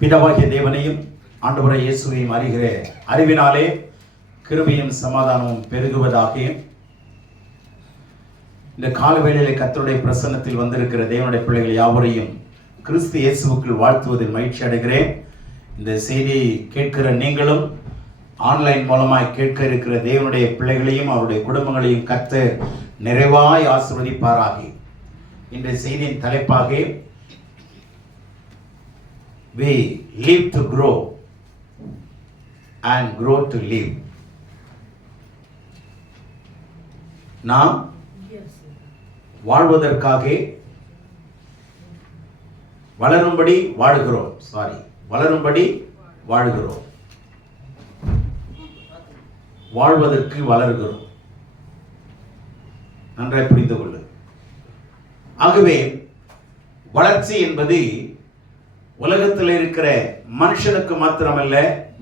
பிதாவாகிய தேவனையும் ஆண்டவராகிய இயேசுவையும் அறிகிற அறிவினாலே கிருபையும் சமாதானமும் பெருகுவதாக. இந்த காலவேளையிலே கர்த்தருடைய பிரசன்னத்தில் வந்திருக்கிற தேவனுடைய பிள்ளைகள் யாவரையும் கிறிஸ்து இயேசுவுக்குள் வாழ்த்துவதில் மகிழ்ச்சி அடைகிறேன். இந்த செய்தியை கேட்கிற நீங்களும் ஆன்லைன் மூலமாய் கேட்க இருக்கிற தேவனுடைய பிள்ளைகளையும் அவருடைய குடும்பங்களையும் கர்த்தர் நிறைவாய் ஆசீர்வதிப்பாராக. இன்றைய செய்தியின் தலைப்பாக we live to grow and grow to live. நாம் வாழ்வதற்காக வளரும்படி வாழுகிறோம். வளரும்படி வாழுகிறோம், வாழ்வதற்கு வளர்கிறோம். நன்றாய் புரிந்து கொள்ளு. ஆகவே வளர்ச்சி என்பது உலகத்தில் இருக்கிற மனுஷனுக்கு மாத்திரமல்ல,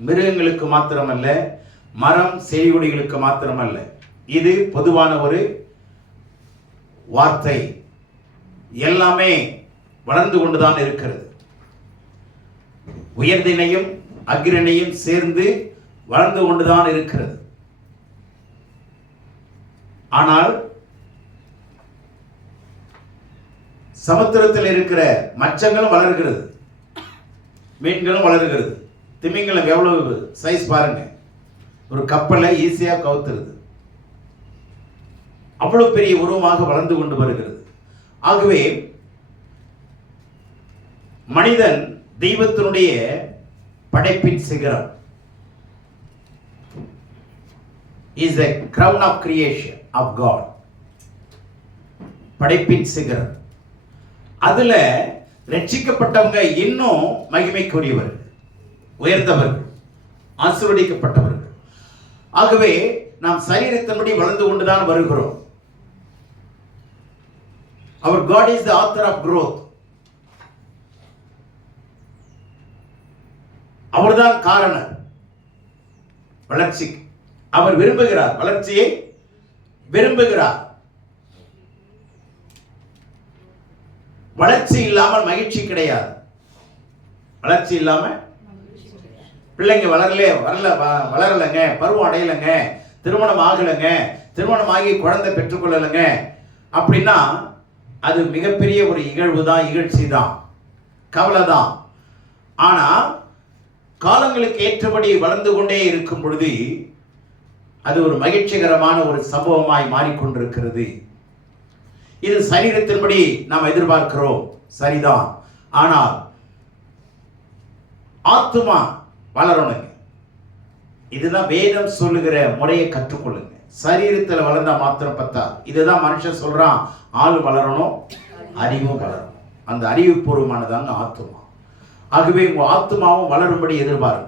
மிருகங்களுக்கு மாத்திரமல்ல, மரம் செடி கொடிகளுக்கு மாத்திரமல்ல. இது பொதுவான ஒரு வார்த்தை. எல்லாமே வளர்ந்து கொண்டுதான் இருக்கிறது. உயர்தினையும் அக்கிரனையும் சேர்ந்து வளர்ந்து கொண்டுதான் இருக்கிறது. ஆனால் சமுத்திரத்தில் இருக்கிற மச்சங்களும் வளர்கிறது, மீன்களும் வளர்கிறது. திமிங்கலம் எவ்வளவு சைஸ் பாருங்க, ஒரு கப்பலை ஈஸியா கவுத்துறது. அவ்வளவு பெரிய உருவமாக வளர்ந்து கொண்டு வருகிறது. ஆகவே மனிதன் தெய்வத்தினுடைய படைப்பின் சிகரம். is a crown of creation of God. படைப்பின் சிகரம். அதுல ரட்சிக்கப்பட்டவங்க இன்னும் மகிமைக்குரியவர்கள், உயர்ந்தவர்கள், ஆசீர்வதிக்கப்பட்டவர்கள். ஆகவே நாம் சரீரத்தின்படி வளர்ந்து கொண்டுதான் வருகிறோம். Our God is the author of growth. அவர்தான் காரணர் வளர்ச்சிக்கு. அவர் விரும்புகிறார், வளர்ச்சியை விரும்புகிறார். வளர்ச்சி இல்லாமல் மகிழ்ச்சி கிடையாது. வளர்ச்சி இல்லாம பிள்ளைங்க வளரலைங்க, பருவம் அடையலைங்க, திருமணம் ஆகலைங்க, திருமணம் ஆகி குழந்தை பெற்றுக்கொள்ளலைங்க அப்படின்னா அது மிகப்பெரிய ஒரு இகழ்வு தான், இகழ்ச்சி தான், கவலை தான். ஆனா காலங்களுக்கு ஏற்றபடி வளர்ந்து கொண்டே இருக்கும் பொழுது அது ஒரு மகிழ்ச்சிகரமான ஒரு சம்பவமாய் மாறிக்கொண்டிருக்கிறது. இது சரீரத்தின்படி நாம் எதிர்பார்க்கிறோம், சரிதான். ஆனால் ஆத்துமா வளரணுங்க. இதுதான் வேதம் சொல்லுகிற முறையை கற்றுக்கொள்ளுங்க. சரீரத்தில் வளர்ந்தா மாத்திரம் பத்தா. இதுதான் மனுஷன் சொல்றான், ஆள் வளரணும், அறிவும் வளரணும். அந்த அறிவு பூர்வமானதாங்க ஆத்துமா. ஆகவே உங்க ஆத்துமாவும் வளரும்படி எதிர்பாருங்கள்.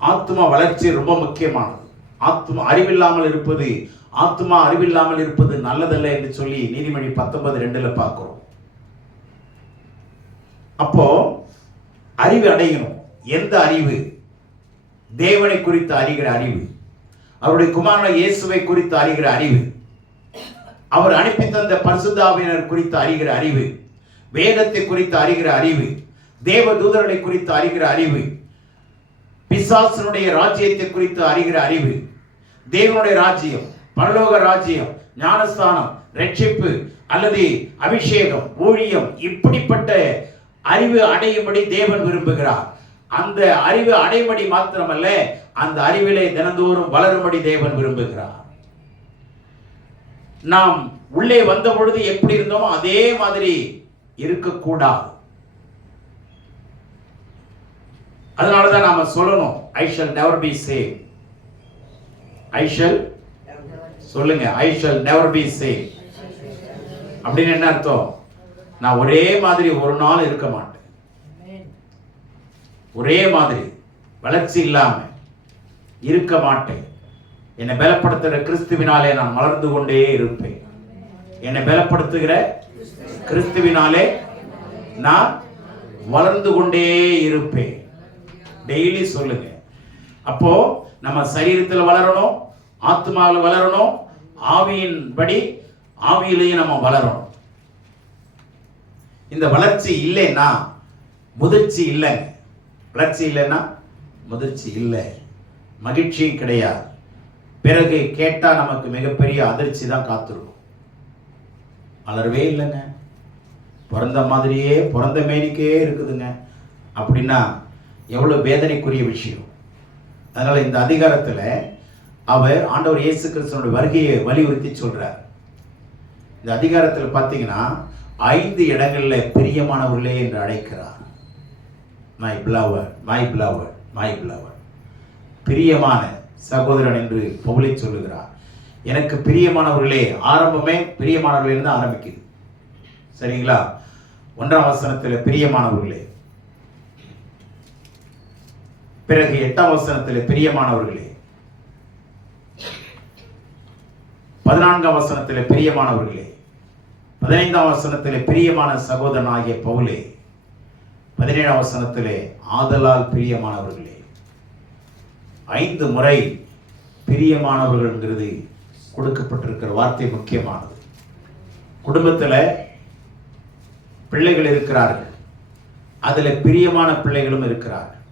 ஆத்துமா வளர்ச்சி ரொம்ப முக்கியமானது. ஆத்துமா அறிவில்லாமல் இருப்பது, ஆத்துமா அறிவில்லாமல் இருப்பது நல்லதல்ல என்று சொல்லி நீதிமொழி 19:2 பார்க்கிறோம். அப்போ அறிவு அடையணும். எந்த அறிவு? தேவனை குறித்து அறிகிற அறிவு, அவருடைய குமாரன் இயேசுவை குறித்து அறிகிற அறிவு, அவர் அனுப்பி தந்த பரிசுத்த ஆவியானவர் குறித்து அறிகிற அறிவு, வேதத்தை குறித்து அறிகிற அறிவு, தேவ தூதர்களை குறித்து அறிகிற அறிவு, பிசாசனுடைய ராஜ்யத்தை குறித்து அறிகிற அறிவு, தேவனுடைய ராஜ்யம், பரலோக ராஜ்யம், ஞானஸ்தானம், ரட்சிப்பு அல்லது அபிஷேகம், ஊழியம், இப்படிப்பட்ட அறிவு அடையும்படி தேவன் விரும்புகிறார். அந்த அறிவு அடையும்படி மாத்திரமல்ல, அந்த அறிவிலே தினந்தோறும் வளரும்படி தேவன் விரும்புகிறார். நாம் உள்ளே வந்த பொழுது எப்படி இருந்தோமோ அதே மாதிரி இருக்கக்கூடாது. அதனாலதான் நாம சொல்லணும், I shall never be saved. I shall சொல்லுங்க, I shall never be saved. அப்படின்னு என்ன அர்த்தம்? நான் ஒரே மாதிரி ஒரு நாள் இருக்க மாட்டேன். ஒரே மாதிரி வளர்ச்சி இல்லாம இருக்க மாட்டேன். என்னை பலப்படுத்துகிற கிறிஸ்துவினாலே நான் வளர்ந்து கொண்டே இருப்பேன். என்னை பலப்படுத்துகிற கிறிஸ்துவினாலே நான் வளர்ந்து கொண்டே இருப்பேன். டெய்லி சொல்லுங்க. அப்போ நம்ம சரீரத்தில் வளரணும், ஆத்மாவில் வளரணும், ஆவியின்படி ஆவியிலேயே நம்ம வளரணும். இந்த வளர்ச்சி இல்லைன்னா முதிர்ச்சி இல்லைங்க. வளர்ச்சி இல்லைன்னா முதிர்ச்சி இல்லை, மகிழ்ச்சியும் கிடையாது. பிறகு கேட்டால் நமக்கு மிகப்பெரிய அதிர்ச்சி தான் காத்திருக்கும். வளரவே இல்லைங்க, பிறந்த மாதிரியே பிறந்த மேனிக்கே இருக்குதுங்க அப்படின்னா எவ்வளோ வேதனைக்குரிய விஷயம். அதனால் இந்த அதிகாரத்தில் அவர் ஆண்டவர் இயேசு கிறிஸ்துவோட வருகையை வலியுறுத்தி சொல்கிறார். இந்த அதிகாரத்தில் பார்த்தீங்கன்னா 5 இடங்களில் பிரியமானவர்களே என்று அழைக்கிறார். My beloved, my beloved, my beloved, பிரியமான சகோதரன் என்று பவுலை சொல்லுகிறார். எனக்கு பிரியமானவர்களே, ஆரம்பமே பிரியமானவர்களே தான் ஆரம்பிக்குது. சரிங்களா? 1ஆம் வசனத்தில் பிரியமானவர்களே, பிறகு 8ஆம் வசனத்தில் பிரியமானவர்களே, 14ஆம் வசனத்தில் பிரியமானவர்களே, 15ஆம் வசனத்தில் பிரியமான சகோதரன் ஆகிய பவுலே, 17ஆம் வசனத்திலே ஆதலால் பிரியமானவர்களே. 5 முறை பிரியமானவர்கள்ங்கிறது கொடுக்கப்பட்டிருக்கிற வார்த்தை முக்கியமானது. குடும்பத்தில் பிள்ளைகள் இருக்கிறார்கள், அதில் பிரியமான பிள்ளைகளும் இருக்கிறார்கள்.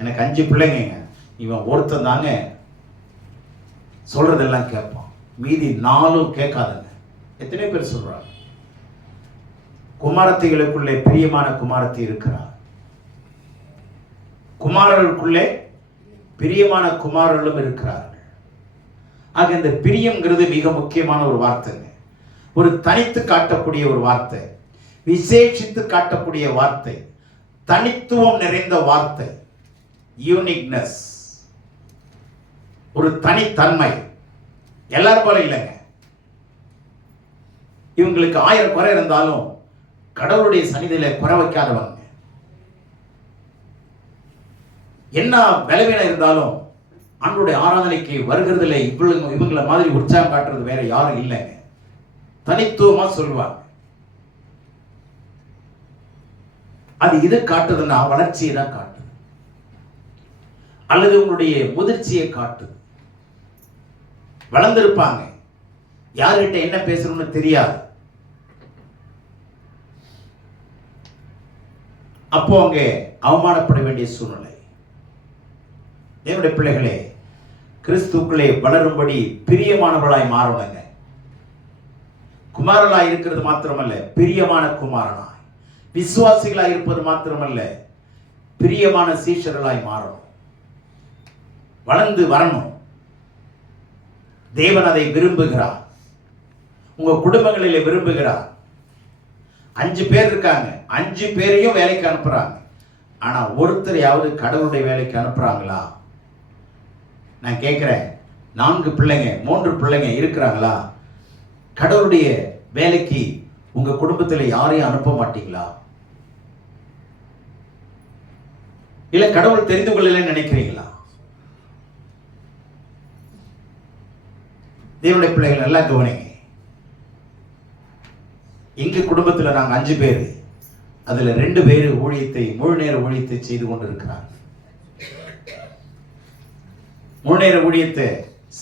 எனக்கு 5 பிள்ளைங்க, இவன் ஒருத்தன் தாங்க சொல்றதெல்லாம் கேட்பான், மீதி 4 கேட்காதுங்க. எத்தனை பேர் சொல்றாங்க? குமாரத்திகளுக்குள்ளே பிரியமான குமாரத்தி இருக்கிறார், குமாரர்களுக்குள்ளே பிரியமான குமாரர்களும் இருக்கிறார்கள். ஆக இந்த பிரியம்ங்கிறது மிக முக்கியமான ஒரு வார்த்தைங்க. ஒரு தனித்து காட்டக்கூடிய ஒரு வார்த்தை, விசேஷித்து காட்டக்கூடிய வார்த்தை, தனித்துவம் நிறைந்த வார்த்தை, யூனிக்னஸ், ஒரு தனித்தன்மை. எல்லாரும் போல இல்லைங்க. இவங்களுக்கு 1000 குறை இருந்தாலும் கடவுளுடைய சன்னிதியில குறை வைக்காதவங்க. என்ன பலவீனம் இருந்தாலும் ஆண்டவருடைய ஆராதனைக்கு வருகிறதுல இவங்கள மாதிரி உற்சாகம் காட்டுறது வேற யாரும் இல்லைங்க. தனித்துவமா சொல்லுவாங்க. அது இது காட்டுதுன்னா வளர்ச்சியை தான் காட்டுது, அல்லது உங்களுடைய முதிர்ச்சியை காட்டுது. வளர்ந்திருப்பாங்க, யார்கிட்ட என்ன பேசணும்னு தெரியாது. அப்போ அங்கே அவமானப்பட வேண்டிய சூழ்நிலை. தேவனுடைய பிள்ளைகளே, கிறிஸ்துக்களே வளரும்படி பிரியமானவர்களாய் மாறணுங்க. குமாரனாய் இருக்கிறது மாத்திரமல்ல, பிரியமான குமாரனாய், விசுவாசிகளாய் இருப்பது மாத்திரமல்ல, பிரியமான சீஷர்களாய் மாறணும். வளர்ந்து வரணும். தேவன் அதை விரும்புகிறார், உங்க குடும்பங்களிலே விரும்புகிறார். 5 பேர் இருக்காங்க, 5 பேரையும் வேலைக்கு அனுப்புறாங்க. ஆனா ஒருத்தரையாவது கடவுளுடைய வேலைக்கு அனுப்புறாங்களா? நான் கேட்கிறேன், 4 பிள்ளைங்க 3 பிள்ளைங்க இருக்கிறாங்களா? கடவுளுடைய வேலைக்கு உங்க குடும்பத்தில் யாரையும் அனுப்ப மாட்டீங்களா? இல்ல கடவுள் தெரிந்து கொள்ளலன்னு நினைக்கிறீங்களா? தேவனுடைய பிள்ளைகள் நல்லா கவனிங்க. எங்க குடும்பத்தில் நாங்கள் 5 பேர், அதுல 2 பேர் ஊழியத்தை, முழு நேர ஊழியத்தை செய்து கொண்டிருக்கிறார். முழு நேர ஊழியத்தை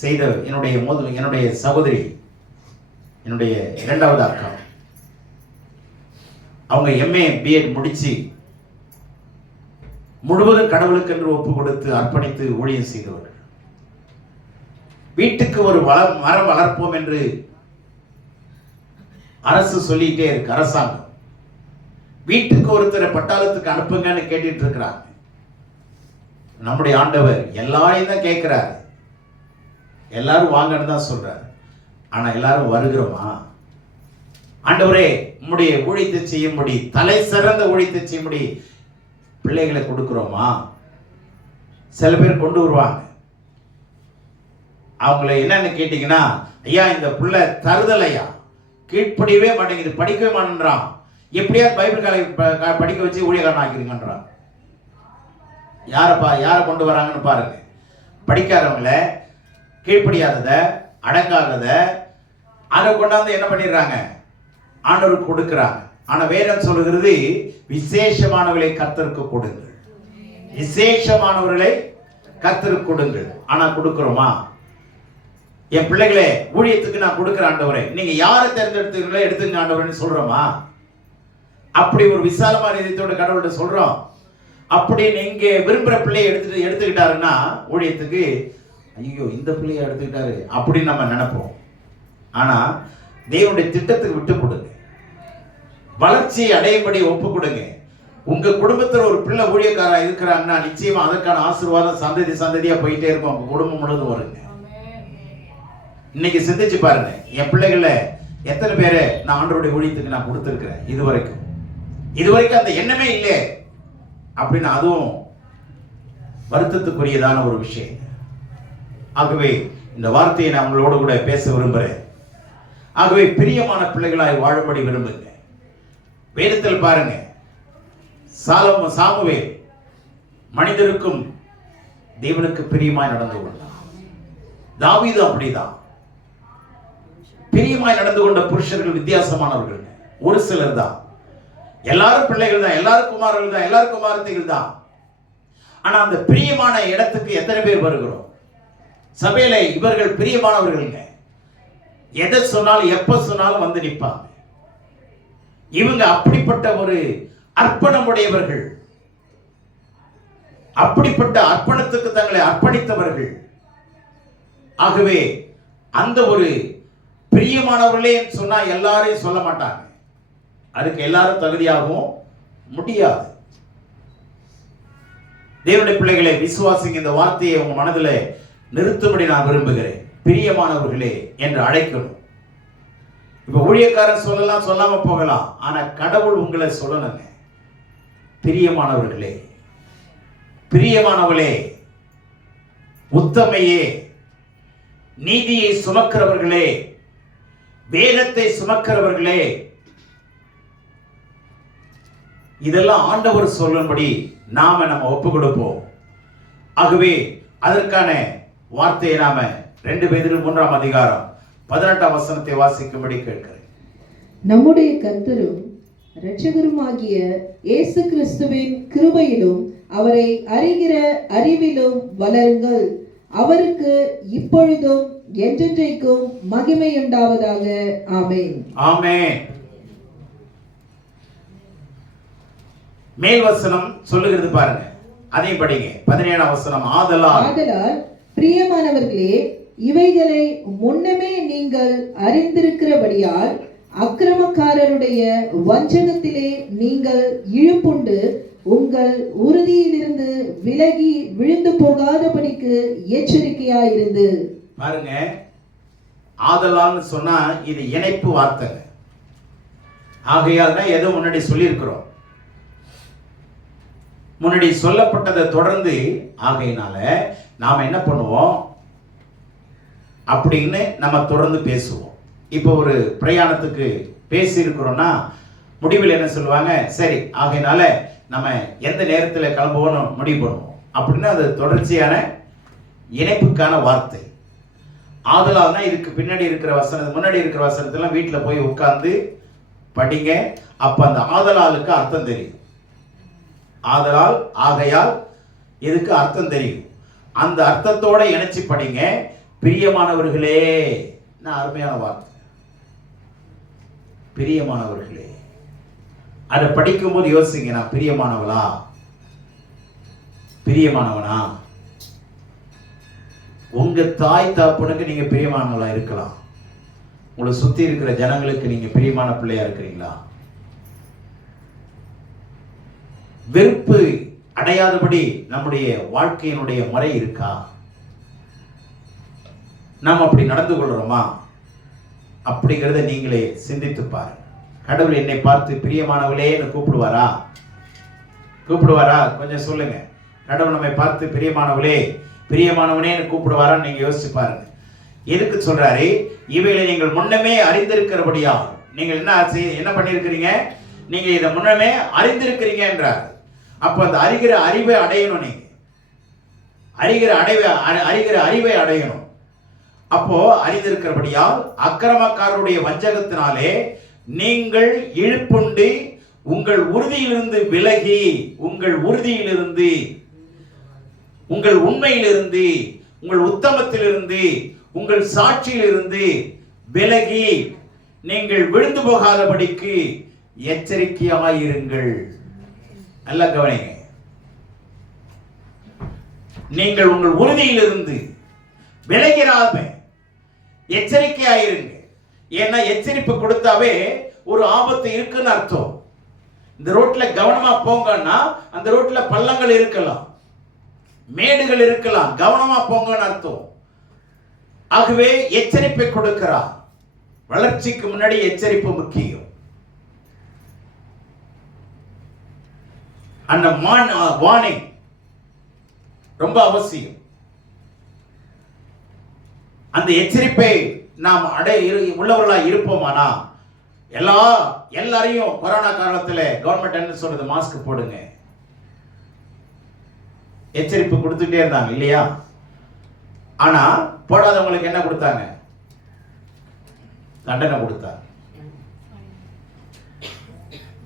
செய்த என்னுடைய சகோதரி, என்னுடைய 2வது அக்கா, அவங்க MA BEd முடிச்சு முழுவதும் கடவுளுக்கு என்று ஒப்பு கொடுத்து அர்ப்பணித்து ஊழியம் செய்தவர்கள். வீட்டுக்கு ஒரு மரம் வளர்ப்போம் என்று அரசு சொல்லிட்டே இருக்கு, அரசாங்கம். வீட்டுக்கு ஒருத்தரை பட்டாளத்துக்கு அனுப்புங்கன்னு கேட்டுட்டு இருக்கிறாங்க. நம்முடைய ஆண்டவர் எல்லாரையும் தான் கேட்கிறாரு, எல்லாரும் வாங்கன்னு தான் சொல்றாரு. ஆனா எல்லாரும் வருகிறோமா? ஆண்டவரே உம்முடைய ஊழியத்தை செய்யும்படி, தலை சிறந்த ஊழியத்தை செய்யும்படி பிள்ளைகளை கொடுக்கிறோமா? சில பேர் கொண்டு வருவாங்க. அவங்கள என்னன்னு கேட்டீங்கன்னா, ஐயா இந்த பிள்ளை தருதல் ஐயா, கீழ்ப்படியவே மாட்டேங்குது, படிக்கவே மாட்டேன்றான், எப்படியா பைபிள் காலை படிக்க வச்சு ஊழியக்காரன் ஆக்கிருங்கன்றான். யாரை கொண்டு வராங்கன்னு பாருங்க. படிக்காதவங்கள, கீழ்ப்படியாதத, அடங்காதத, அதை கொண்டாந்து என்ன பண்ணிடுறாங்க? ஆண்டவருக்கு கொடுக்கிறாங்க. ஆனா வேதம் சொல்லுகிறது, விசேஷமானவர்களை கர்த்தருக்கு கொடுங்கள், விசேஷமானவர்களை கர்த்தருக்கு கொடுங்கள். ஆனா கொடுக்கிறோமா? என் பிள்ளைகளே ஊழியத்துக்கு நான் கொடுக்கிற ஆண்டவரே, நீங்க யாரை தேர்ந்தெடுத்தீங்களோ எடுத்துங்க ஆண்டவரேன்னு சொல்றோமா? அப்படி ஒரு விசாலமான இதயத்தோட கடவுள்கிட்ட சொல்றோம். அப்படி நீங்க விரும்புற பிள்ளையை எடுத்துக்கிட்டாருன்னா ஊழியத்துக்கு, ஐயோ இந்த பிள்ளையை எடுத்துக்கிட்டாரு அப்படின்னு நம்ம நினைப்போம். ஆனா தேவனுடைய திட்டத்துக்கு விட்டு கொடுங்க, வளர்ச்சியை அடையும்படி ஒப்பு கொடுங்க. உங்க குடும்பத்தில் ஒரு பிள்ளை ஊழியக்காரா இருக்கிறாங்கன்னா நிச்சயமா அதற்கான ஆசீர்வாதம் சந்ததி சந்ததியா போயிட்டே இருக்கும், உங்க குடும்பம் முழுவதும் வருங்க. இன்னைக்கு சிந்திச்சு பாருங்க, என் பிள்ளைகள எத்தனை பேரை நான் ஆண்டவருடைய ஊழியத்துக்கு நான் கொடுத்துருக்கிறேன். இதுவரைக்கும் அந்த எண்ணமே இல்லை அப்படின்னு, அதுவும் வருத்தத்துக்குரியதான ஒரு விஷயம். ஆகவே இந்த வார்த்தையை நான் உங்களோடு கூட பேச விரும்புகிறேன். ஆகவே பிரியமான பிள்ளைகளாய் வாழும்படி விரும்புங்க. வேதத்தில் பாருங்க, சாமுவேல் மனிதருக்கும் தேவனுக்கு பிரியமாய் நடந்து கொண்டான். தாவீது அப்படிதான் பிரியமாய் நடந்து கொண்ட புருஷர்கள் வித்தியாசமானவர்கள். ஒரு சிலர் தான், எல்லாரும் பிள்ளைகள் தான், எல்லாரும் குமாரர்கள் தான், எல்லாரும் குமாரத்திகள் தான். ஆனா அந்த பிரியமான இடத்துக்கு எத்தனை பேர் வருகிறோம்? சபையில இவர்கள் பிரியமானவர்கள், எதை சொன்னாலும் எப்ப சொன்னாலும் வந்து நிற்பாங்க. இவங்க அப்படிப்பட்ட ஒரு அர்ப்பணமுடையவர்கள், அப்படிப்பட்ட அர்ப்பணத்துக்கு தங்களை அர்ப்பணித்தவர்கள். ஆகவே அந்த ஒரு பிரியமானவர்களே சொன்னா எல்லாரையும் சொல்ல மாட்டாங்க, அதுக்கு எல்லாரும் தகுதியாகவும் முடியாது. தேவனுடைய பிள்ளைகளை விசுவாசிங்க, இந்த வார்த்தையை உங்க மனதில் நிறுத்தும்படி நான் விரும்புகிறேன். பிரியமானவர்களே என்று அழைக்கணும். இப்ப ஊழியக்காரன் சொல்லலாம், சொல்லாம போகலாம், ஆனா கடவுள் உங்களை சொல்லணுங்க. பிரியமானவர்களே, பிரியமானவர்களே, உத்தமையே, நீதியை சுமக்கிறவர்களே, வேதத்தை சுமக்கிறவர்களே, இதெல்லாம் ஆண்டவர் சொல்லும்படி நாம நம்ம ஒப்பு கொடுப்போம். ஆகவே அதற்கான வார்த்தையை நாம 2 பேதுரு 3ஆம் அதிகாரம் 18ஆம் வசனத்தை வாசிக்கும்படி கேட்கிறேன். நம்முடைய கர்த்தரும் இரட்சகருமாகிய இயேசு கிறிஸ்துவின் கிருபையிலும் அவரை அறிகிற அறிவிலும் வளருங்கள். அவருக்கு இப்பொழுதும் என்றென்றைக்கும் மகிமை உண்டாவதாக. ஆமென். ஆமென். மேல் வசனம் சொல்லுகிறது பாருங்க, அதையும் படிங்க. 17ஆம் வசனம், ஆதலால் பிரியமானவர்களே, இவைகளை முன்னமே நீங்கள் அறிந்திருக்கிறபடியால் அக்கிரமக்காரருடைய வஞ்சகத்திலே நீங்கள் இழுப்புண்டு உங்கள் உறுதியிலிருந்து விலகி விழுந்து போகாதபடிக்கு எச்சரிக்கையாயிருந்து. பாருங்க, ஆதலால்னு சொன்னா இது இணைப்பு வார்த்தைங்க. ஆகையால் தான் ஏதோ முன்னாடி சொல்லியிருக்கிறோம், முன்னாடி சொல்லப்பட்டதை தொடர்ந்து ஆகையினால நாம என்ன பண்ணுவோம் அப்படின்னு நம்ம தொடர்ந்து பேசுவோம். இப்போ ஒரு பிரயாணத்துக்கு பேசி இருக்கிறோம்னா முடிவில் என்ன சொல்லுவாங்க, சரி ஆகையினால நம்ம எந்த நேரத்தில் கிளம்புவோம் முடிவு பண்ணுவோம் அப்படின்னு, அது தொடர்ச்சியான இணைப்புக்கான வார்த்தை. ஆதலால் தான் இதுக்கு பின்னாடி இருக்கிற வசனம், முன்னாடி இருக்கிற வசனத்தெல்லாம் வீட்டில் போய் உட்கார்ந்து படிங்க. அப்ப அந்த ஆதலாலுக்கு அர்த்தம் தெரியும். ஆதலால், ஆகையால், இதுக்கு அர்த்தம் தெரியும். அந்த அர்த்தத்தோட இணைச்சு படிங்க. பிரியமானவர்களே, நான் அருமையான வார்த்தை, பிரியமானவர்களே. அதை படிக்கும்போது யோசிங்க, நான் பிரியமானவளா, பிரியமானவனா? உங்க தாய் தகப்பனுக்கு நீங்க பிரியமானவளா இருக்கலாம். உங்களை சுத்தி இருக்கிற ஜனங்களுக்கு நீங்க பிரியமான பிள்ளையா இருக்கிறீங்களா? வெறுப்பு அடையாதபடி நம்முடைய வாழ்க்கையினுடைய முறை இருக்கா? நாம் அப்படி நடந்து கொள்றோமா அப்படிங்கிறத நீங்களே சிந்தித்து பாருங்க. கடவுள் என்னை பார்த்து பிரியமானவளேன்னு கூப்பிடுவாரா? கூப்பிடுவாரா? கொஞ்சம் சொல்லுங்க. கடவுள் நம்மை பார்த்து பிரியமானவளே, பிரியமானவனேன்னு கூப்பிடுவாரான்னு நீங்க யோசிச்சு பாருங்க. எதுக்கு சொல்றாரு? இவைகளை நீங்கள் முன்னமே அறிந்திருக்கிறபடியா. நீங்கள் என்ன பண்ணிருக்கிறீங்க? நீங்க இதை முன்னமே அறிந்திருக்கிறீங்க என்றார். அப்ப அந்த அறிகிற அறிவை அடையணும். நீங்க அறிகிற அறிவை அடையணும். அப்போ அறிந்திருக்கிறபடியால் அக்கிரமக்காரருடைய வஞ்சகத்தினாலே நீங்கள் இழுப்புண்டு உங்கள் உறுதியிலிருந்து விலகி, உங்கள் உறுதியிலிருந்து, உங்கள் உண்மையிலிருந்து, உங்கள் உத்தமத்திலிருந்து, உங்கள் சாட்சியிலிருந்து விலகி நீங்கள் விழுந்து போகாதபடிக்கு எச்சரிக்கையாயிருங்கள். நல்லா கவனிங்க. நீங்கள் உங்கள் உறுதியிலிருந்து விலகிறாம எச்சரிக்கையாயிருங்க. ஏன்னா எச்சரிப்பு கொடுத்தாவே ஒரு ஆபத்து இருக்குன்னு அர்த்தம். இந்த ரோட்ல கவனமா போங்கன்னா அந்த ரோட்ல பள்ளங்கள் இருக்கலாம், மேடுகள் இருக்கலாம், கவனமா போங்கன்னு அர்த்தம். ஆகவே எச்சரிப்பை கொடுக்கிறார். வளர்ச்சிக்கு முன்னாடி எச்சரிப்பு முக்கியம். அந்த வார்னிங் ரொம்ப அவசியம். அந்த எச்சரிப்பை நாம் உள்ளவர்களா இருப்போமானா எல்லாரையும் கொரோனா காலத்துல கவர்மெண்ட் என்ன சொல்றது, மாஸ்க் போடுங்க, எச்சரிப்பு கொடுத்துட்டே இருந்தாங்க இல்லையா? ஆனா போடாதவங்களுக்கு என்ன கொடுத்தாங்க? தண்டனை கொடுத்தார்.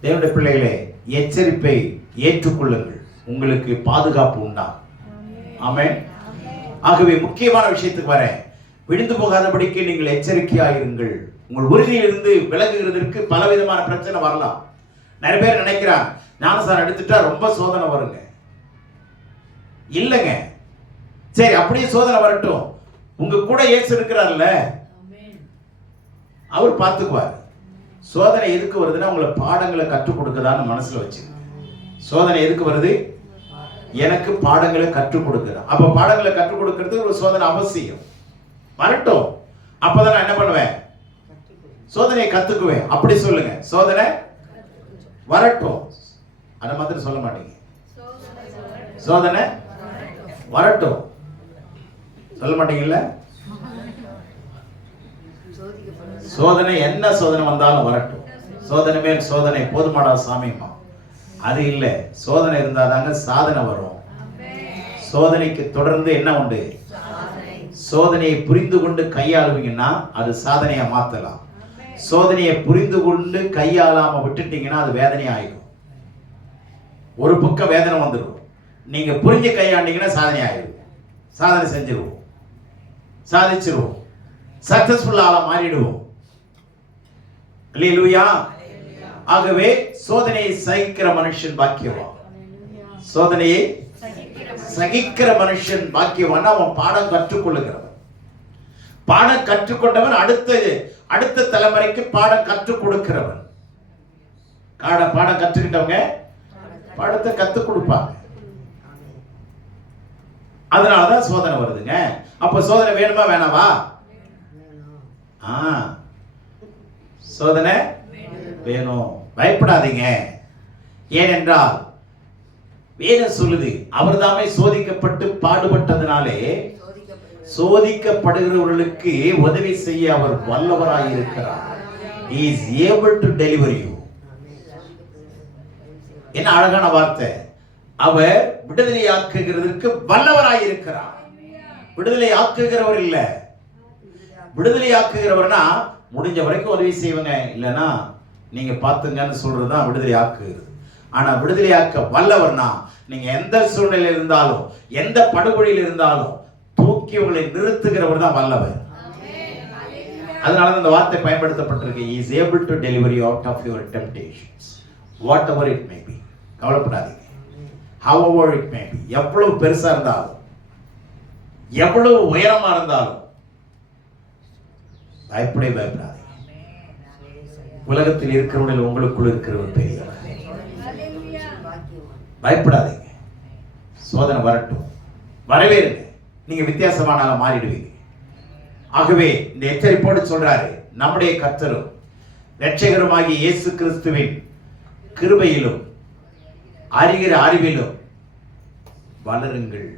தேவனுடைய பிள்ளைகளே, எச்சரிப்பை ஏற்றுக்கொள்ளுங்கள், உங்களுக்கு பாதுகாப்பு உண்டா. ஆமென். ஆகவே முக்கியமான விஷயத்துக்கு வர, விழுந்து போகாதபடிக்கு நீங்கள் எச்சரிக்கையாயிருங்கள். உங்கள் உறுதியிலிருந்து விலகுகிறதற்கு பலவிதமான பிரச்சனை வரலாம். நிறைய பேர் நினைக்கிறாங்க ஞானசாரம் எடுத்துட்டா ரொம்ப சோதனை வருங்க. இல்லைங்க. சரி, அப்படியே சோதனை வரட்டும், உங்க கூட இயேசு இருக்கிறார்ல, அவர் பார்த்துக்குவார். சோதனை எதுக்கு வருதுன்னா உங்களை பாடங்களை கற்றுக் கொடுக்குதான்னு மனசுல வச்சு. சோதனை எதுக்கு வருது? எனக்கு பாடங்களை கற்றுக் கொடுக்குறா. அப்ப பாடங்களை கற்றுக் கொடுக்கிறது ஒரு சோதனை அவசியம். வரட்டும், அப்பதான் நான் என்ன பண்ணுவேன்? சோதனையை கத்துக்குவேன். அப்படி சொல்லுங்க, சோதனை வரட்டும். அத மாதிரி சொல்ல மாட்டீங்க. சோதனை வரட்டும் சொல்ல மாட்டீங்கல்ல? சோதனை என்ன சோதனை வந்தாலும் வரட்டும். சோதனை மேல் சோதனை போதுமாடா சாமிமா. அது இல்ல, சோதனை இருந்தாதாங்க சாதனை வரும். சோதனைக்கு தொடர்ந்து என்ன உண்டு? சோதனையை புரிந்து கொண்டு கையாளுவீங்கன்னா அது சாதனையா மாத்தலாம். சோதனையை புரிந்து கொண்டு கையாளாம விட்டுட்டீங்கன்னா அது வேதனை ஆயிடும். ஒரு பக்கம் வேதனை வந்துடும். நீங்க புரிஞ்சு கையாண்டீங்கன்னா சாதனை ஆயிடும். சாதனை செஞ்சிருவோம், சாதிச்சிருவோம், சக்சஸ்ஃபுல் ஆளா மாறிடுவோம். அல்லேலூயா. ஆகவே சோதனையை சகிக்கிற மனுஷன் பாக்கியவான். சோதனையை சகிக்கிற மனுஷன் பாக்கியவான். அவன் பாடம் கற்றுக்கொள்ளுகிறவன். பாடம் கற்றுக்கொண்டவன் அடுத்த தலைமுறைக்கு பாடம் கற்றுக் கொடுக்கிறவன். பாடம் கற்றுக்கிட்டவங்க பாடத்தை கற்றுக் கொடுப்பாங்க. அதனாலதான் சோதனை வருதுங்க. அப்ப சோதனை வேணுமா வேணாவா? சோதனை வேணும். பயப்படாதீங்க. ஏனென்றால் வேதம் சொல்லுது, அவர் தாமே சோதிக்கப்பட்டு பாடுபட்டதினாலே சோதிக்கப்படுகிறவர்களுக்கு உதவி செய்ய அவர் வல்லவராய் இருக்கிறார். He is able to deliver you. என்ன அழகான வார்த்தை. அவர் விடுதலை ஆக்குகிறதற்கு வல்லவராய் இருக்கிறார். விடுதலை ஆக்குகிறவர் இல்ல, விடுதலை ஆக்குகிறவர்னா முடிஞ்ச வரைக்கும் உதவி செய்வங்க, இல்லைன்னா நீங்க பாத்துங்கன்னு சொல்றதுதான் விடுதலை ஆக்குகிறது. ஆனா விடுதலை ஆக்க வல்லவர்னா நீங்க எந்த சூழ்நிலையில் இருந்தாலும் எந்த படுகொலியில் இருந்தாலும் தூக்கி உங்களை நிறுத்துகிறவர் தான் வல்லவர். அதனால இந்த வார்த்தை பயன்படுத்தப்பட்டிருக்கு. He is able to deliver you out of your temptations, whatever it may be. கவலைப்படாதீங்க. however it may be. எவ்வளவு பெருசா இருந்தாலும் எவ்வளவு உயரமா இருந்தாலும் பயப்படாதீங்க. உலகத்தில் இருக்கிறவர்கள் உங்களுக்குள் இருக்கிறவர் பெரியவர். பயப்படாதீங்க. சோதனை வரட்டும், வரவேறுங்க. நீங்க வித்தியாசமான ஆளா மாறிடுவீங்க. ஆகவே இந்த எச்சரிப்போடு சொல்றாரு, நம்முடைய கர்த்தரும் இரட்சகருமாகிய இயேசு கிறிஸ்துவின் கிருபையிலும் அறிகிற அறிவிலும் வளருங்கள்,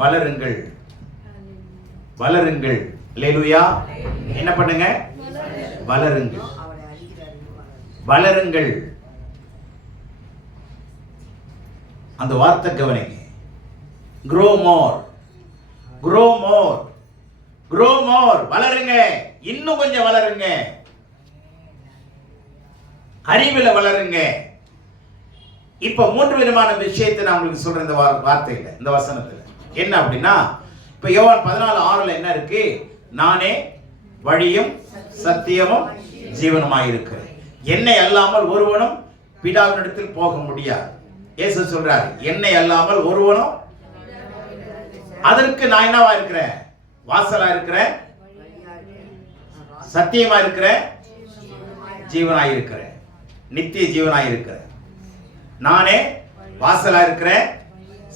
வளருங்கள், வளருங்கள். அல்லேலூயா. என்ன பண்ணுங்க? வளருங்கள், வளருங்கள். அந்த வார்த்தை கவனிங்க. grow more, grow more, grow more. வளருங்க, இன்னும் கொஞ்சம் வளருங்க, அறிவில வளருங்க. இப்ப 3 விதமான விஷயத்தை நான் உங்களுக்கு சொல்றேன் இந்த வார்த்தையில, இந்த வசனத்துல. என்ன அப்படின்னா, இப்ப யோவான் 14:6 என்ன இருக்கு? நானே வழியும் சத்தியமும் ஜீவனுமாய் இருக்கிறேன். என்னை அல்லாமல் ஒருவனும் பிதாவினிடத்தில் போக முடியாது. இயேசு சொல்றாரு, என்னை அல்லாமல் ஒருவனும். அதற்கு நான் என்னவா இருக்கிறேன்? வாசலா இருக்கிறேன், சத்தியமா இருக்கிறேன், ஜீவனாய் இருக்கிறேன், நித்திய ஜீவனாய் இருக்கிறேன். நானே வாசலா இருக்கிறேன்,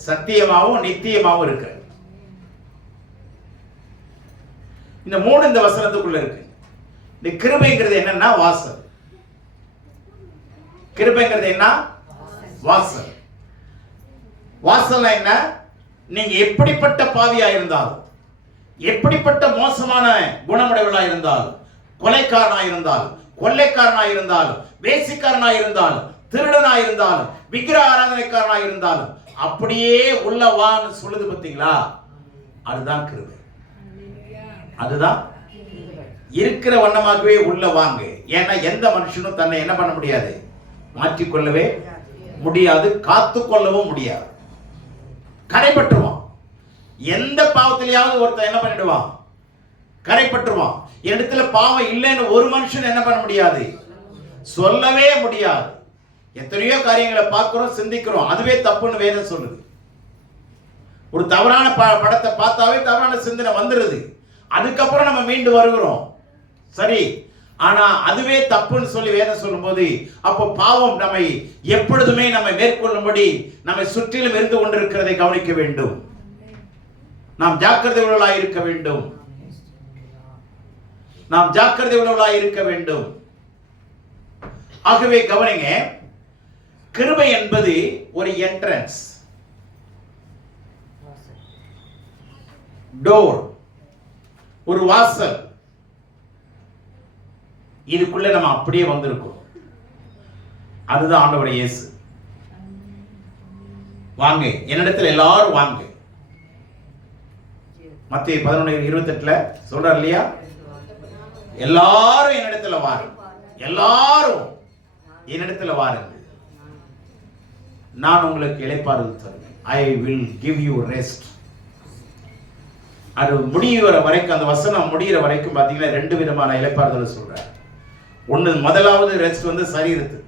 சத்தியமாவும் நித்தியமாவும் இருக்கிறேன். இந்த மூணு இந்த வசனத்துக்குள்ள இருக்கு. இந்த கிருபைங்கிறது என்னன்னா வாசல். கிருபைங்கிறது என்ன? வாசல். வாசல் என்ன? நீங்க எப்படிப்பட்ட பாவியா இருந்தாலும், எப்படிப்பட்ட மோசமான குணமுடையவளா இருந்தாலும், கொலைக்காரனா இருந்தாலும், கொள்ளைக்காரனா இருந்தாலும், வேசிக்காரனா இருந்தாலும், திருடனா இருந்தாலும், விக்கிர ஆராதனைக்காரனா இருந்தாலும், அப்படியே உள்ளவான்னு சொல்லுது பார்த்தீங்களா? அதுதான் கிருபை. அதுதான் இருக்கிற வண்ணமாகவே உள்ள வாங்க. ஏன்னா எந்த மனுஷனும் தன்னை என்ன பண்ண முடியாது? மாற்றிக்கொள்ளவே முடியாது, காத்து கொள்ளவும் முடியாது. கரைப்பற்றுவான். எந்த பாவத்திலேயாவது ஒருத்தன் என்ன பண்ணிடுவான்? கரைப்பற்றுவான். இடத்துல பாவம் இல்லைன்னு ஒரு மனுஷன் என்ன பண்ண முடியாது? சொல்லவே முடியாது. எத்தனையோ காரியங்களை பார்க்கிறோம், சிந்திக்கிறோம், அதுவே தப்புன்னு வேதம் சொல்லுது. ஒரு தவறான படத்தை பார்த்தாவே தவறான சிந்தனை வந்துருது. அதுக்கப்புறம் நம்ம மீண்டு வருகிறோம், சரி. ஆனா அதுவே தப்புன்னு சொல்லி வேதம் சொல்லும்போது, அப்போ பாவம் நம்மை எப்பொழுதுமே நம்மை மேற்கொள்ளும்படி நம்மை சுற்றிலும் இருந்து கொண்டிருக்கிறதை கவனிக்க வேண்டும். நாம் ஜாக்கிரதை உள்ளவர்களாய் இருக்க வேண்டும். நாம் ஜாக்கிரதை உள்ளவர்களாய் இருக்க வேண்டும். ஆகவே கவனிங்க, கிருபை என்பது ஒரு என்ட்ரன்ஸ், டோர், ஒரு வாசல். இதுக்குள்ள நம்ம அப்படியே வந்திருக்கோம். அதுதான் ஆண்டவர் இயேசு. வாங்க, என்னிடத்துல எல்லாரும் வாங்க. மத்தேயு 11:28 சொல்றார் இல்லையா? எல்லாரும் என்னிடத்துல வாருங்க, எல்லாரும் என்னிடத்துல வாருங்க, நான் உங்களுக்கு இளைப்பாறுதல் தருவேன். I will give you rest. அது முடிகிற வரைக்கும், அந்த வசனம் முடிகிற வரைக்கும் பார்த்தீங்கன்னா ரெண்டு விதமான இளைப்பாறுதல் சொல்றார். ஒன்று, முதலாவது ரெஸ்ட் வந்து சரீரத்துக்கு,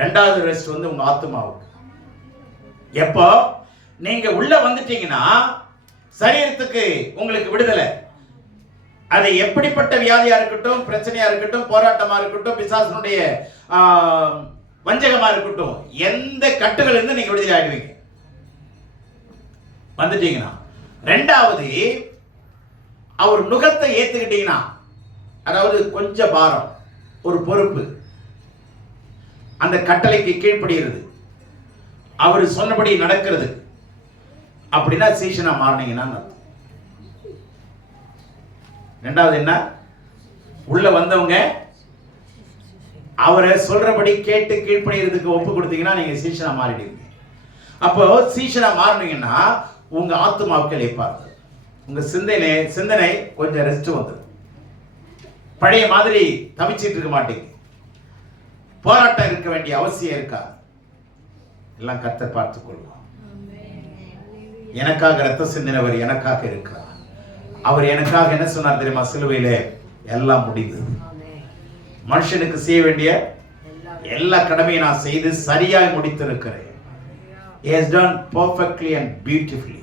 ரெண்டாவது ரெஸ்ட் வந்து உங்க ஆத்மாவுக்கு. எப்போ நீங்க உள்ள வந்துட்டீங்கன்னா சரீரத்துக்கு உங்களுக்கு விடுதலை. அது எப்படிப்பட்ட வியாதியா இருக்கட்டும், பிரச்சனையா இருக்கட்டும், போராட்டமா இருக்கட்டும், பிசாசனுடைய வஞ்சகமா இருக்கட்டும், எந்த கட்டுகள் இருந்து நீங்க விடுதலை ஆயிடுவீங்க வந்துட்டீங்கன்னா. ரெண்டாவது, அவர் நுகத்தை ஏத்துக்கிட்டீங்கன்னா, அதாவது கொஞ்சம் பாரம், ஒரு பொறுப்பு, அந்த கட்டளைக்கு கீழ்ப்படுகிறது, அவர் சொன்னபடி நடக்கிறது, அப்படின்னா சீஷனா மாறினீங்கன்னா. ரெண்டாவது என்ன? உள்ள வந்தவங்க அவரை சொல்றபடி கேட்டு கீழ்ப்படுகிறதுக்கு ஒப்பு கொடுத்தீங்கன்னா நீங்க சீஷனா மாறிடுவீங்க. அப்போ சீஷனா மாறினீங்கன்னா உங்க ஆத்மாவுக்கு இளைப்பாறுதல், உங்க சிந்தனை கொஞ்சம் ரெஸ்ட் வந்துடும். பழைய மாதிரி தவிச்சிட்டு இருக்க மாட்டீங்க, போராட்டம் இருக்க வேண்டிய அவசியம் இருக்கா. எல்லாம் கர்த்தர் பார்த்துக் கொள்வார். எனக்காக ரத்த சிந்தினவர் எனக்காக இருக்கிறார். அவர் எனக்காக என்ன சொன்னார் தெரியுமா? சிலுவையிலே எல்லாம் முடிந்தது. மனுஷனுக்கு செய்ய வேண்டிய எல்லா கடமையை நான் செய்து சரியாய் முடித்திருக்கிறேன். He has done perfectly and beautifully.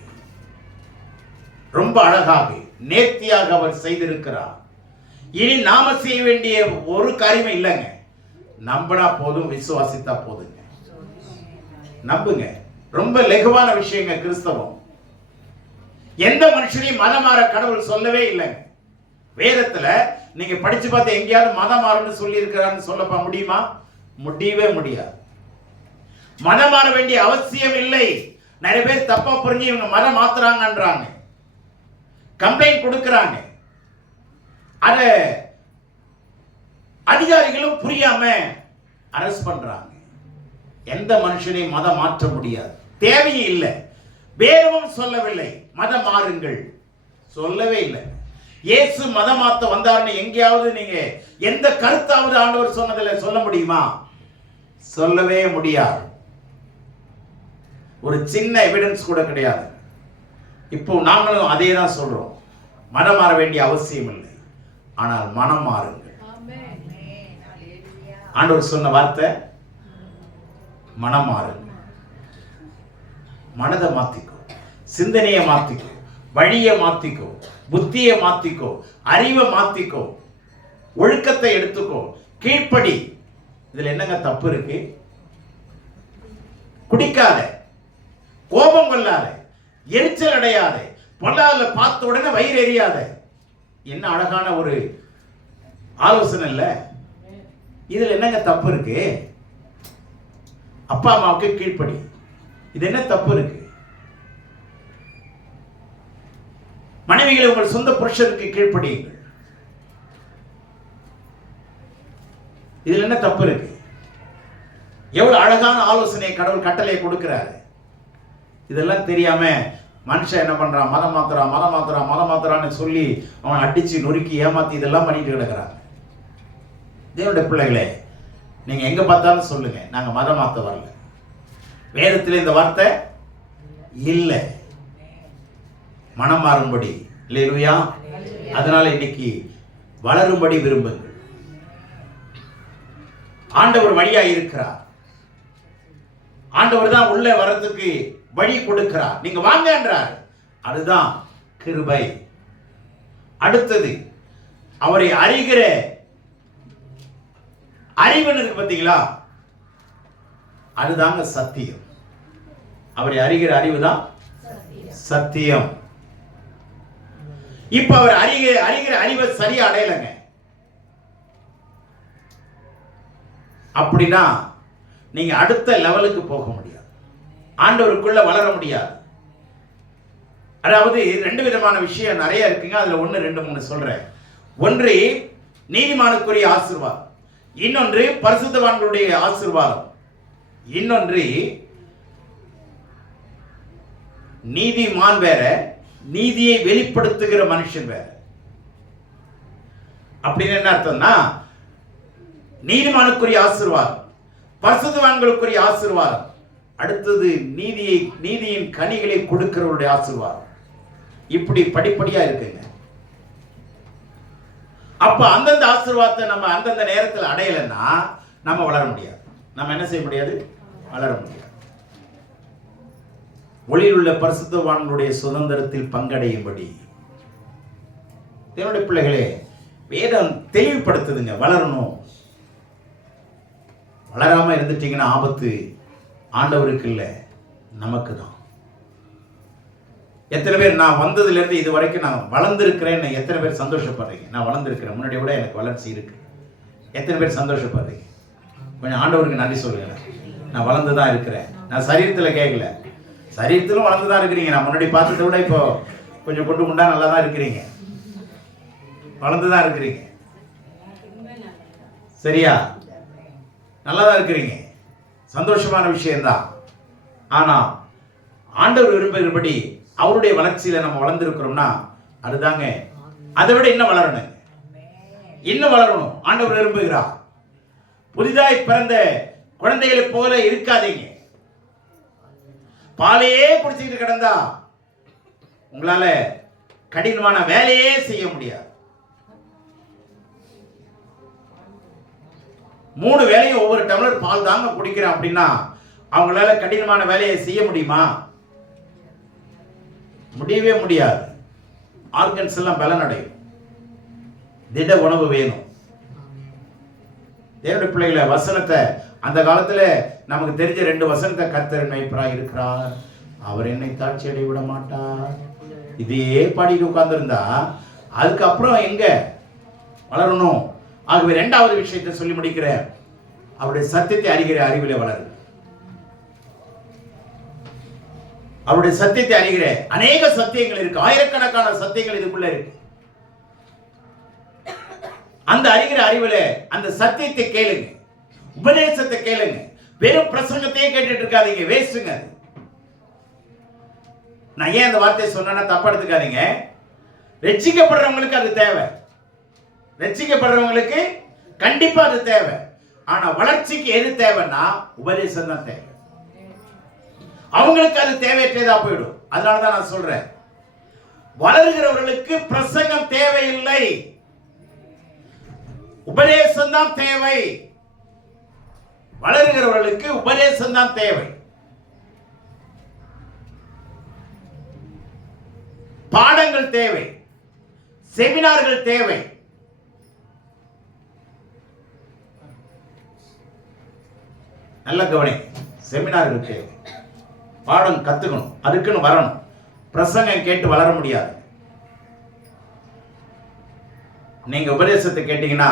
ரொம்ப அழகாக நேர்த்தியாக அவர் செய்திருக்கிறார். இனி நாம செய்ய வேண்டிய ஒரு காரியமே இல்லைங்க. நம்பினா போதும், விசுவாசித்தா போதுங்க. நம்புங்க. ரொம்ப லெகுவான விஷயங்க கிறிஸ்தவம். எந்த மனுஷனையும் மதம் மாற கடவுள் சொல்லவே இல்லைங்க. வேதத்துல நீங்க படிச்சு பார்த்து எங்கேயாவது மதம் மாறன்னு சொல்லி இருக்கிறான்னு சொல்ல முடியுமா? முடியவே முடியாது. மதம் மாற வேண்டிய அவசியம் இல்லை. நிறைய பேர் தப்பா புரிஞ்சு இவங்க மதம் மாத்துறாங்கன்றாங்க, கம்ப்ளைண்ட் கொடுக்கறாங்க. அத அதிகாரிகளும் புரியாம அரெஸ்ட் பண்றாங்க. எந்த மனுஷனையும் மதம் மாற்ற முடியாது, தேவையே இல்லை. வேதமும் சொல்லவில்லை மதம் மாறுங்கள், சொல்லவே இல்லை. இயேசு மதம் மாத்த வந்தாருன்னு எங்கேயாவது நீங்க எந்த கருத்தாவது ஆண்டவர் சொன்னதில்லை சொல்ல முடியுமா? சொல்லவே முடியாது. ஒரு சின்ன எவிடன்ஸ் கூட கிடையாது. இப்போ நாங்களும் அதே தான் சொல்றோம். மனம் மாற வேண்டிய அவசியம் இல்லை, ஆனால் மனம் மாறுங்கள். ஆண்டவர் சொன்ன வார்த்தை மனம் மாறு. மனதை மாத்திக்கோ, சிந்தனையை மாத்திக்கோ, வழியை மாத்திக்கோ, புத்தியை மாத்திக்கோ, அறிவை மாத்திக்கோ, ஒழுக்கத்தை எடுத்துக்கோ, கீழ்ப்படி. இதுல என்னங்க தப்பு இருக்கு? குடிக்காத, கோபம் கொள்ளாத, எரிச்சல் அடையாத, பொல்லாத பார்த்த உடனே வயிறு எரியாத. என்ன அழகான ஒரு ஆலோசனை இல்ல? இதுல என்னங்க தப்பு இருக்கு? அப்பா அம்மாவுக்கு கீழ்ப்படி. இது என்ன தப்பு இருக்கு? மனைவிகளை உங்கள் சொந்த புருஷருக்கு கீழ்ப்படியுங்கள். இதுல என்ன தப்பு இருக்கு? எவ்வளவு அழகான ஆலோசனை கடவுள் கட்டளையை கொடுக்கிறாரு. இதெல்லாம் தெரியாம மனுஷன் என்ன பண்றான்? மதம் மாத்திரான்னு சொல்லி அவன் அடிச்சு நொறுக்கி ஏமாத்தி இதெல்லாம் பண்ணிட்டு கிடக்கிறாங்க. தேவனுடைய பிள்ளைகளே, நீங்க எங்க பார்த்தாலும் சொல்லுங்க, நாங்க மதம் மாத்த வரல. வேதத்தில் இந்த வார்த்தை இல்லை. மனம் மாறும்படி. அல்லேலூயா. அதனால இன்னைக்கு வளரும்படி விரும்புங்கள். ஆண்டவர் வழியா இருக்கிறார். ஆண்டவர் தான் உள்ள வரதுக்கு வழி கொடுக்கிறார். நீங்க வாங்க என்றார். அதுதான் கிருபை. அடுத்தது அவரை அறிகிற அறிவன் இருக்கு பார்த்தீங்களா? அதுதாங்க சத்தியம். அவரை அறிகிற அறிவுதான் சத்தியம். இப்ப அவர் அறிகிற அறிவை சரியா அடையலைங்க. அப்படின்னா நீங்க அடுத்த லெவலுக்கு போக முடியாது, ஆண்டவருக்குள்ள வளர முடியாது. அதாவது ரெண்டு விதமான விஷயம் நிறைய இருக்குங்க. அதுல ஒன்னு ரெண்டு மூணு சொல்றேன். ஒன்று நீதிமானுக்குரிய ஆசீர்வாதம், இன்னொன்று பரிசுத்தவான்களுடைய ஆசீர்வாதம், இன்னொன்று நீதிமான் வேற, நீதியை வெளிப்படுத்துகிற மனுஷன் வேற. அப்படின்னு என்ன அர்த்தம்னா, நீதிமானுக்குரிய ஆசீர்வாதம், பரிசுத்தவான்களுக்குரிய ஆசீர்வாதம், அடுத்தது நீதியின் கனிகளை கொடுக்கிறவருடைய ஆசீர்வாதம். இப்படி படிப்படியா இருக்குங்க. அப்ப அந்தந்த ஆசீர்வாதத்தை நம்ம அந்தந்த நேரத்தில் அடையலைன்னா நம்ம வளர முடியாது. நம்ம என்ன செய்ய முடியாது? வளர முடியாது. ஒளியில் உள்ள பரிசுத்தவான்களுடைய சுதந்திரத்தில் பங்கடையும்படி. என்னுடைய பிள்ளைகளே, வேதம் தெளிவுபடுத்துதுங்க. வளரணும். வளராம இருந்துட்டீங்கன்னா ஆபத்து ஆண்டவருக்கு இல்லை, நமக்கு தான். எத்தனை பேர் நான் வந்ததுல இருந்து இது வரைக்கும் நான் வளர்ந்துருக்கிறேன்னு எத்தனை பேர் சந்தோஷப்படுறீங்க? நான் வளர்ந்துருக்கிறேன், முன்னாடி விட எனக்கு வளர்ச்சி இருக்கு. எத்தனை பேர் சந்தோஷப்படுறீங்க? கொஞ்சம் ஆண்டவருக்கு நன்றி சொல்லுங்க. நான் வளர்ந்து தான் இருக்கிறேன். நான் சரீரத்தில் கேட்கல, சரீரத்திலும் வளர்ந்து தான் இருக்கிறீங்க. நான் முன்னாடி பார்த்ததை விட இப்போ கொஞ்சம் கொண்டு முண்டா நல்லா தான் இருக்கிறீங்க, வளர்ந்து தான் இருக்கிறீங்க. சரியா? நல்லா தான் இருக்கிறீங்க, சந்தோஷமான விஷயம்தான். ஆனா ஆண்டவர் விரும்புகிறபடி அவருடைய வளர்ச்சியில நம்ம வளர்ந்துருக்கிறோம்னா அதுதாங்க. அதை விட இன்னும் வளரணும், இன்னும் வளரணும். ஆண்டவர் விரும்புகிறார். புதிதாய் பிறந்த குழந்தைகளை போல இருக்காதீங்க. பாலையே குடிச்சுக்கிட்டு கிடந்தா உங்களால கடினமான வேலையே செய்ய முடியாது. 3 வேளையும் ஒவ்வொரு டம்ளர் பால் தாங்க குடிக்கிறேன் அப்படின்னா அவங்களால கடினமான வேலையை செய்ய முடியுமா? முடியவே முடியாது. ஆர்கன்ஸ் எல்லாம் பலன் அடையும். திட உணவு வேணும். தேவனுடைய பிள்ளைகளை, வசனத்தை அந்த காலத்துல நமக்கு தெரிஞ்ச 2 வசனத்தை, கர்த்தர் மேய்ப்பராய் இருக்கிறார், அவர் என்னை தாட்சி அடைய விட மாட்டார், இதையே பாடிட்டு உட்கார்ந்துருந்தா அதுக்கப்புறம் எங்க வளரணும்? ஆகவே 2வது விஷயத்தை சொல்லி முடிக்கிறேன். அவருடைய சத்தியத்தை அறிகிற அறிவிலே வளரு. அவருடைய சத்தியத்தை அறிகிற அநேக சத்தியங்கள் இருக்கு, ஆயிரக்கணக்கான சத்தியங்கள் இதுக்குள்ள இருக்கு. அந்த அறிகிற அறிவிலே அந்த சத்தியத்தை கேளுங்க, உபதேசத்தை கேளுங்க. வெறும் பிரசங்கத்தையே கேட்டுட்டு இருக்காதீங்க, வேஸ்டுங்க. நான் ஏன் அந்த வார்த்தையை சொன்னா தப்பா எடுத்துக்காதீங்க. ரட்சிக்கப்படுறவங்களுக்கு அது தேவை, ரட்சிக்கப்படுறவங்களுக்கு கண்டிப்பா அது தேவை. ஆனா வளர்ச்சிக்கு எது தேவைன்னா உபதேசம் தான் தேவை. அவங்களுக்கு அது தேவையற்றதா போயிடும். அதனாலதான் நான் சொல்றேன், வளர்கிறவர்களுக்கு பிரசங்கம் தேவையில்லை, உபதேசம் தான் தேவை. வளருகிறவர்களுக்கு உபதேசம் தான் தேவை. பாடங்கள் தேவை, செமினார்கள் தேவை. நல்ல கவனி, செமினார்கள் தேவை. பாடம் கத்துக்கணும், அதுக்குன்னு வரணும். பிரசங்கம் கேட்டு வளர முடியாது. நீங்க உபதேசத்தை கேட்டீங்கன்னா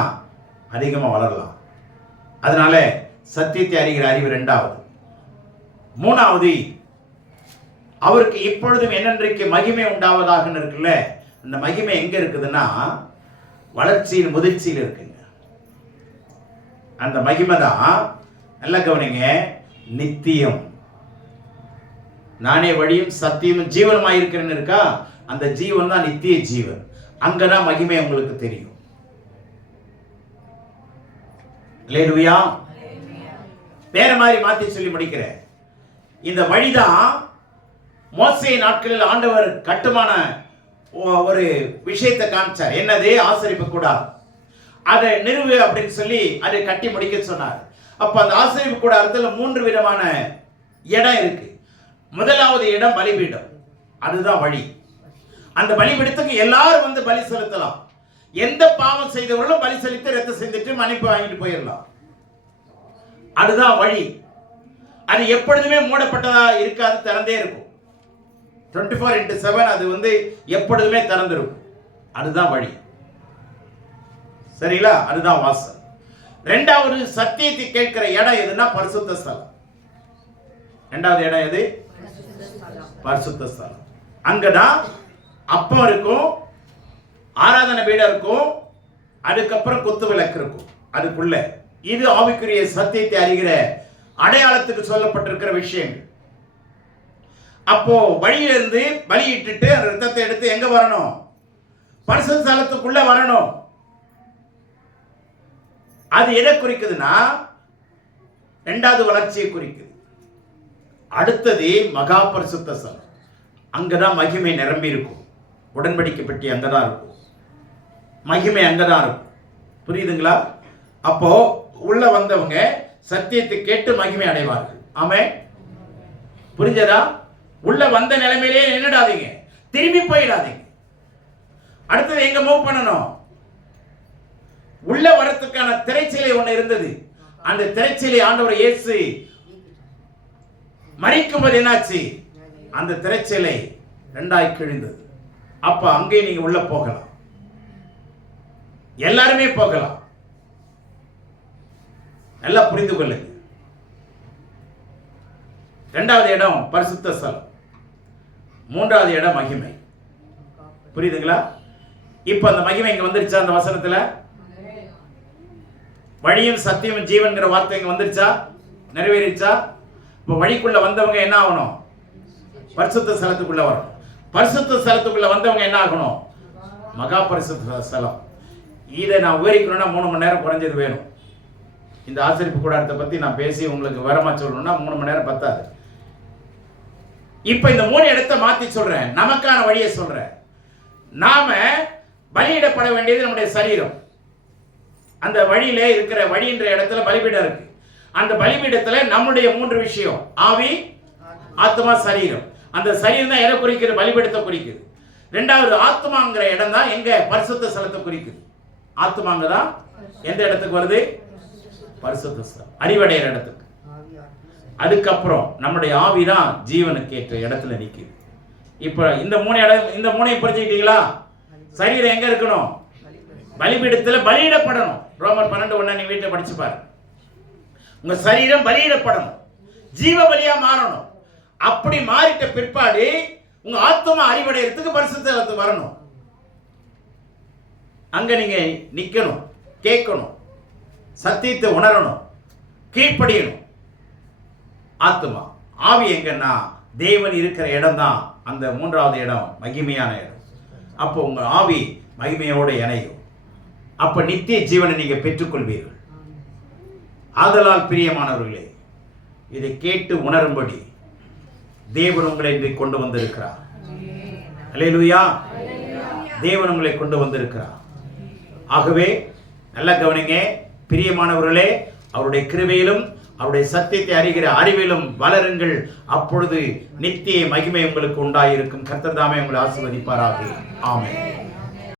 அதிகமா வளரலாம். அதனால சத்தியத்தை அறிகிற அறிவு 2வது. 3வது, அவருக்கு இப்பொழுதும் என்னென்றைக்கு மகிமை உண்டாவதாக இருக்குல்ல, அந்த மகிமை எங்க இருக்குதுன்னா வளர்ச்சியில் முதிர்ச்சியில் இருக்குங்க. அந்த மகிமை தான், நல்ல கவனிங்க, நித்தியம். நானே வழியும் சத்தியமும் ஜீவனுமாய் இருக்கிறேன்னு இருக்கா, அந்த ஜீவன் தான் நித்திய ஜீவன். அங்கதான் மகிமை உங்களுக்கு தெரியும். அல்லேலூயா. வேற மாதிரி மாத்தி சொல்லி முடிக்கிறேன். இந்த வழிதான் மோசே நாட்களில் ஆண்டவர் கட்டுமான ஒரு விஷயத்தை காமிச்சார். என்னது? ஆசரிப்பு கூடாரம். அதை நிறுவு அப்படின்னு சொல்லி அதை கட்டி முடிக்க சொன்னார். அப்ப அந்த ஆசரிப்பு கூடாரத்தில் 3 விதமான இடம் இருக்கு. முதலாவது இடம் பலிபீடம். அதுதான் வழி. அந்த பலிபீடத்துக்கு எல்லாரும் வந்து பலி செலுத்தலாம். எந்த பாவம் செய்தவர்களும் பலி செலுத்தி ரத்தம் செஞ்சுட்டு மன்னிப்பு வாங்கிட்டு போயிடலாம். அதுதான் வழி. அது எப்பொழுதுமே மூடப்பட்டதா இருக்காது, திறந்தே இருக்கும். 24/7 அது வந்து எப்பொழுதுமே திறந்திருக்கும். அதுதான் வழி. சரிங்களா? அதுதான் வாசல். 2வது சத்தியத்தை கேட்கிற இடம் எதுனா பரிசுத்த ஸ்தலம். 2வது இடம் எது? பரிசுத்த ஸ்தலம். அங்கதான் அப்பம் இருக்கும், ஆராதனை பீடம் இருக்கும், அதுக்கப்புறம் குத்து விளக்கு இருக்கும். அதுக்குள்ள இது ஆவிக்குரிய சத்தியத்தை அறிகிற அடையாளத்துக்கு சொல்லப்பட்டிருக்கிற விஷயங்கள். அப்போ வழியிலிருந்து பலியிட்டு அந்த ரத்தத்தை எடுத்து எங்க வரணும்? பரிசுத்த ஸ்தலத்துக்குள்ள வரணும். அது எதை குறிக்குதுன்னா 2வது வளர்ச்சியை குறிக்குது. அடுத்தது மகா பரிசுத்த ஸ்தலம். அங்கதான் மகிமை நிரம்பி இருக்கும். உடன்படிக்கை பெட்டி அங்கதான் இருக்கும். மகிமை அங்கதான் இருக்கும். புரியுதுங்களா? அப்போ உள்ள வந்தவங்க சத்தியத்தை கேட்டு மகிமை அடைவார்கள். ஆமென். புரிஞ்சதா? உள்ள வந்த நிலைமையிலே நின்னுடாதீங்க, திரும்பி போயிடாதீங்க. அடுத்தது எங்க மூவ் பண்ணணும்? உள்ள வரத்துக்கான திரைச்சீலை ஒண்ணு இருந்தது. அந்த திரைச்சீலை ஆண்டவர் இயேசு மரிக்கும்போது என்னாச்சு? அந்த திரைச்சீலை 2ஆய் கிழிந்தது. அப்ப அங்கே நீங்க உள்ள போகலாம், எல்லாருமே போகலாம். நல்லா புரிந்து கொள்ளுங்க. 2வது இடம் பரிசுத்த ஸ்தலம், 3வது இடம் மகிமை. புரியுதுங்களா? இப்ப அந்த மகிமை இங்க வந்துருச்சா? அந்த வசனத்துல வழியும் சத்தியமும் ஜீவன்கிற வார்த்தை இங்க வந்துருச்சா? நிறைவேறிச்சா? இப்ப வழிக்குள்ள வந்தவங்க என்ன ஆகணும்? பரிசுத்த ஸ்தலத்துக்குள்ள வரணும். பரிசுத்த ஸ்தலத்துக்குள்ள வந்தவங்க என்ன ஆகணும்? மகா பரிசுத்த ஸ்தலம். இதை நான் விவரிக்கணும்னா 3 மணி நேரம் குறைஞ்சது வேணும். இந்த ஆசரிப்பு கூடாரத்தை பத்தி நான் பேசி உங்களுக்கு வரமா சொல்லணும்னா 3 மணி நேரம் பத்தாது. இப்ப இந்த 3 இடத்தை மாத்தி சொல்றேன், நமக்கான வழியை சொல்றேன். நாம பலியிடப்பட வேண்டியது நம்முடைய சரீரம். அந்த வழியில இருக்கிற வழின்ற இடத்துல பலிபீடம் இருக்கு. அந்த பலிபீடத்துல நம்முடைய 3 விஷயம்: ஆவி, ஆத்மா, சரீரம். அந்த சரீரம் தான் எதை குறிக்குது? பலிபீடத்தை குறிக்குது. 2வது ஆத்மாங்கிற இடம் தான் எங்க? பரிசுத்த ஸ்தலத்தை குறிக்குது. ஆத்மாங்க தான் எந்த இடத்துக்கு வருது? பரிசுத்த ஸ்தலம், அறிவடைகிற இடத்துக்கு. அதுக்கப்புறம் நம்முடைய ஆவி தான் ஜீவனுக்கு ஏற்ற இடத்துல நிக்குது. இப்ப இந்த 3 இடம், இந்த 3ஐயும் புரிஞ்சுக்கிட்டீங்களா? சரீரம் எங்க இருக்கணும்? பலிபீடத்துல பலியிடப்படணும். ரோமர் 12:1 நீ வீட்டை படிச்சு பாரு. உங்க சரீரம் பலியிடப்படணும், ஜீவ பலியா மாறணும். அப்படி மாறிட்ட பிற்பாடு உங்க ஆத்மா அறிவடைகிறதுக்கு பரிசுத்த ஸ்தலத்துக்கு வரணும். அங்க நீங்க நிக்கணும், கேட்கணும், சத்தியத்தை உணரணும், கீழ்ப்படியணும். ஆத்மா. ஆவி எங்கன்னா தேவன் இருக்கிற இடம் தான் அந்த 3வது இடம், மகிமையான இடம். அப்போ உங்க ஆவி மகிமையோடு இணையும். அப்ப நித்திய ஜீவனை நீங்க பெற்றுக்கொள்வீர்கள். ஆதலால் பிரியமானவர்களே, இதை கேட்டு உணரும்படி தேவன் உங்களை இன்றைக்கு கொண்டு வந்திருக்கிறார். அல்லேலூயா. தேவன் உங்களை கொண்டு வந்திருக்கிறார். ஆகவே நல்ல கவனிங்க பிரியமானவர்களே, அவருடைய கிருபையிலும் அவருடைய சத்தியத்தை அறிகிற அறிவிலும் வளருங்கள். அப்பொழுது நித்திய மகிமை உங்களுக்கு உண்டாயிருக்கும். கர்த்தர் தாமே உங்களை ஆசீர்வதிப்பாராக. ஆமென்.